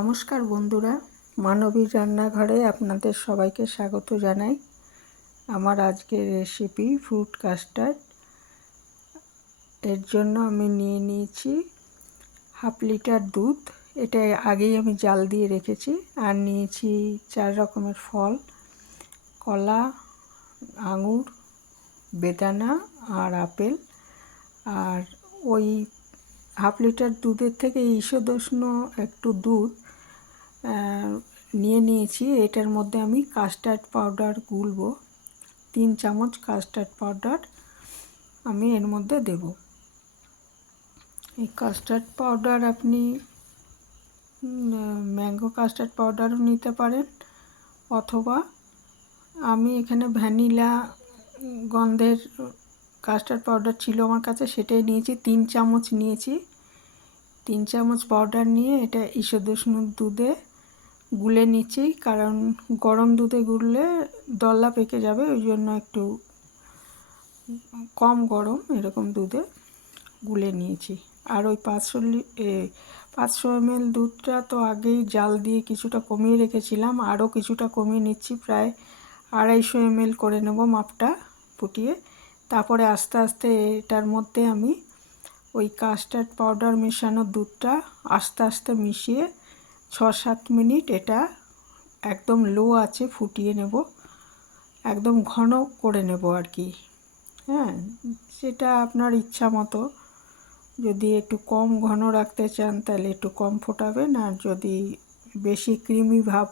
নমস্কার বন্ধুরা, মানবীর রান্নাঘরে আপনাদের সবাইকে স্বাগত জানাই। আমার আজকের রেসিপি ফ্রুট কাস্টার্ড। এর জন্য আমি নিয়ে নিয়েছি হাফ লিটার দুধ। এটা আগেই আমি জাল দিয়ে রেখেছি। আর নিয়েছি 4 রকমের ফল: কলা, আঙুর, বেদানা আর আপেল। আর ওই হাফ লিটার দুধের থেকে ঈষদুষ্ণ একটু দুধ নিয়ে নিয়েছি। এটার মধ্যে আমি কাস্টার্ড পাউডার গুলবো। 3 চামচ কাস্টার্ড পাউডার আমি এর মধ্যে দেব। এই কাস্টার্ড পাউডার আপনি ম্যাঙ্গো কাস্টার্ড পাউডারও নিতে পারেন, অথবা আমি এখানে ভ্যানিলা গন্ধের কাস্টার্ড পাউডার ছিল আমার কাছে, সেটাই নিয়েছি। 3 চামচ নিয়েছি। 3 চামচ পাউডার নিয়ে এটা ঈষদুষ্ণ দুধে গুলে নিচ্ছি, কারণ গরম দুধে গুললে দলা পেকে যাবে, ওই জন্য একটু কম গরম এরকম দুধে গুলে নিয়েছি। আর ওই 500 ml দুধটা তো আগেই জাল দিয়ে কিছুটা কমিয়ে রেখেছিলাম, আরও কিছুটা কমিয়ে নিচ্ছি, প্রায় 250 ml করে নেব মাপটা ফুটিয়ে। তারপরে আস্তে আস্তে এটার মধ্যে আমি ওই কাস্টার্ড পাউডার মেশানো দুধটা আস্তে আস্তে মিশিয়ে 6-7 মিনিট এটা একদম লো আঁচে ফুটিয়ে নেব, একদম ঘন করে নেব আর কি। হ্যাঁ, সেটা আপনার ইচ্ছা মতো। যদি একটু কম ঘন রাখতে চান তাহলে একটু কম ফোটাবেন, আর যদি বেশি ক্রিমি ভাব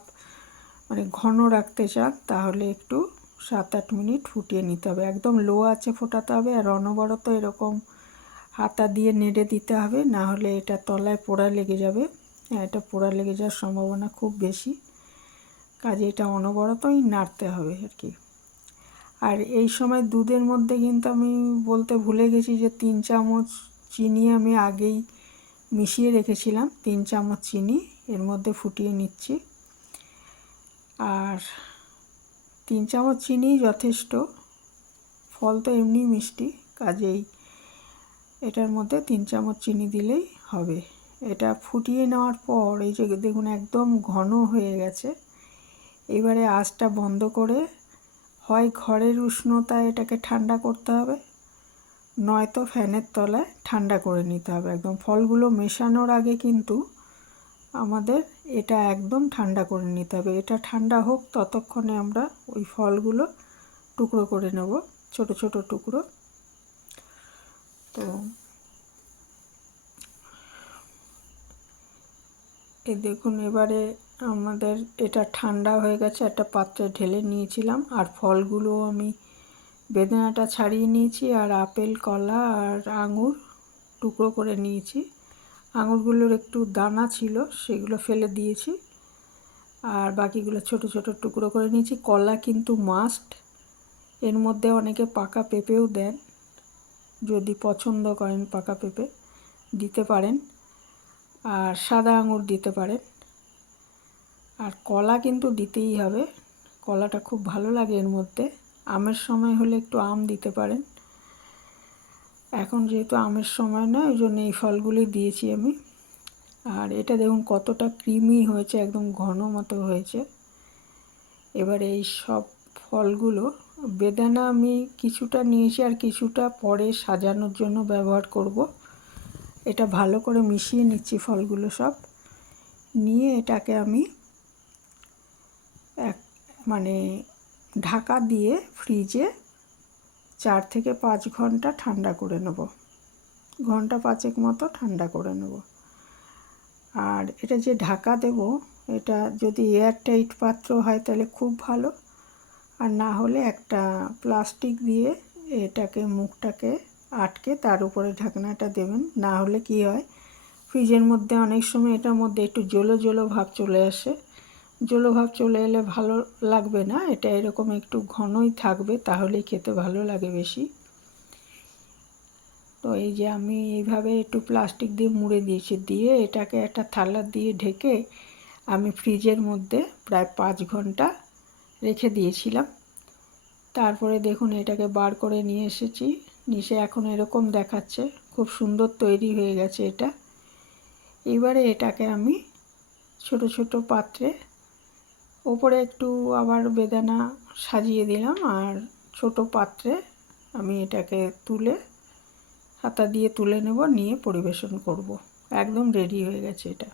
মানে ঘন রাখতে চান তাহলে একটু 7-8 মিনিট ফুটিয়ে নিতে হবে। একদম লো আঁচে ফোটাতে হবে, আর অনবরত এরকম হাতা দিয়ে নেড়ে দিতে হবে, না হলে এটা তলায় পোড়া লেগে যাবে। এটা পোড়া লেগে যাওয়ার সম্ভাবনা খুব বেশি, কাজে এটা অনবরতই নাড়তে হবে আর কি। আর এই সময় দুধের মধ্যে কিন্তু আমি বলতে ভুলে গেছি যে 3 চামচ চিনি আমি আগেই মিশিয়ে রেখেছিলাম। 3 চামচ চিনি এর মধ্যে ফুটিয়ে নিচ্ছি। আর 3 চামচ চিনি যথেষ্ট, ফল তো এমনি মিষ্টি, কাজেই এটার মধ্যে 3 চামচ চিনি দিলেই হবে। এটা ফুটিয়ে নেওয়ার পর এই যে দেখুন একদম ঘন হয়ে গেছে। এবারে আঁচটা বন্ধ করে হয় ঘরের উষ্ণতায় এটাকে ঠান্ডা করতে হবে, নয়তো ফ্যানের তলায় ঠান্ডা করে নিতে হবে। একদম ফলগুলো মেশানোর আগে কিন্তু আমাদের এটা একদম ঠান্ডা করে নিতে হবে। এটা ঠান্ডা হোক, ততক্ষণে আমরা ওই ফলগুলো টুকরো করে নেব, ছোট ছোট টুকরো। তো এই দেখুন এবারে আমাদের এটা ঠান্ডা হয়ে গেছে, একটা পাত্রে ঢেলে নিয়েছিলাম। আর ফলগুলো আমি বেদানাটা ছাড়িয়ে নিয়েছি, আর আপেল, কলা আর আঙুর টুকরো করে নিয়েছি। আঙুরগুলোর একটু দানা ছিল, সেগুলো ফেলে দিয়েছি, আর বাকিগুলো ছোট ছোট টুকরো করে নিয়েছি। কলা কিন্তু মাস্ট, এর মধ্যে অনেকে পাকা পেঁপেও দেন, যদি পছন্দ করেন পাকা পেঁপে দিতে পারেন, আর সাদা আঙুর দিতে পারেন। আর কলা কিন্তু দিতেই হবে, কলাটা খুব ভালো লাগে এর মধ্যে। আমের সময় হলে একটু আম দিতে পারেন, এখন যেহেতু আমের সময় নয় ওই জন্য এই ফলগুলি দিয়েছি আমি। আর এটা দেখুন কতটা ক্রিমি হয়েছে, একদম ঘন মতো হয়েছে। এবার এই সব ফলগুলো, বেদানা আমি কিছুটা নিয়েছি আর কিছুটা পরে সাজানোর জন্য ব্যবহার করব। এটা ভালো করে মিশিয়ে নিচ্ছি ফলগুলো সব নিয়ে। এটাকে আমি ঢাকা দিয়ে ফ্রিজে 4 থেকে 5 ঘন্টা ঠান্ডা করে নেব, ঘন্টা 5 মতো ঠান্ডা করে নেব। আর এটা যে ঢাকা দেব, এটা যদি এয়ারটাইট পাত্র হয় তাহলে খুব ভালো, আর না হলে একটা প্লাস্টিক দিয়ে এটাকে মুখটাকে আটকে তার উপরে ঢাকনাটা দেবেন। না হলে কি হয়, ফ্রিজের মধ্যে অনেক সময় এটার মধ্যে একটু জলো জলো ভাব চলে আসে। জলো ভাব চলে এলে ভালো লাগবে না, এটা এরকম একটু ঘনই থাকবে, তাহলেই খেতে ভালো লাগে বেশি। তো এই যে আমি এইভাবে একটু প্লাস্টিক দিয়ে মুড়ে দিয়েছি, দিয়ে এটাকে একটা থালা দিয়ে ঢেকে আমি ফ্রিজের মধ্যে প্রায় 5 ঘন্টা রেখে দিয়েছিলাম। তারপরে দেখুন এটাকে বার করে নিয়ে এসেছি, নিচে এখন এরকম দেখাচ্ছে, খুব সুন্দর তৈরি হয়ে গেছে এটা। এবারে এটাকে আমি ছোট ছোট পাত্রে। ওপরে একটু আবার বেদানা সাজিয়ে দিলাম, আর ছোট পাত্রে আমি এটাকে তুলে হাতা দিয়ে তুলে নেব, নিয়ে পরিবেশন করব। একদম রেডি হয়ে গেছে এটা।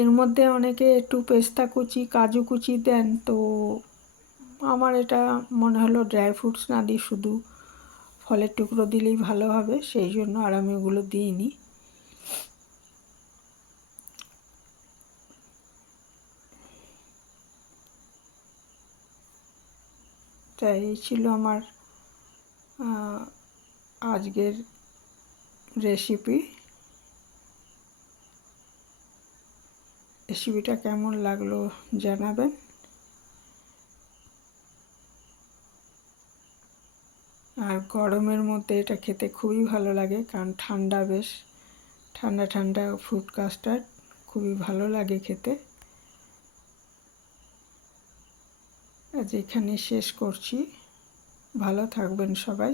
এর মধ্যে অনেকে একটু পেস্তা কুচি, কাজু কুচি দেন, তো আমার এটা মনে হলো ড্রাই ফ্রুটস না দিয়ে শুধু ফলের টুকরো দিলেই ভালো হবে, সেই জন্য আর আমি ওগুলো দিইনি। তাই এই ছিল আমার আজকের রেসিপিটা কেমন লাগলো জানাবেন। আর গরমের মধ্যে এটা খেতে খুবই ভালো লাগে, কারণ ঠান্ডা, বেশ ঠান্ডা ঠান্ডা ফ্রুট কাস্টার্ড খুবই ভালো লাগে খেতে। আজ এখানে শেষ করছি। ভালো থাকবেন সবাই।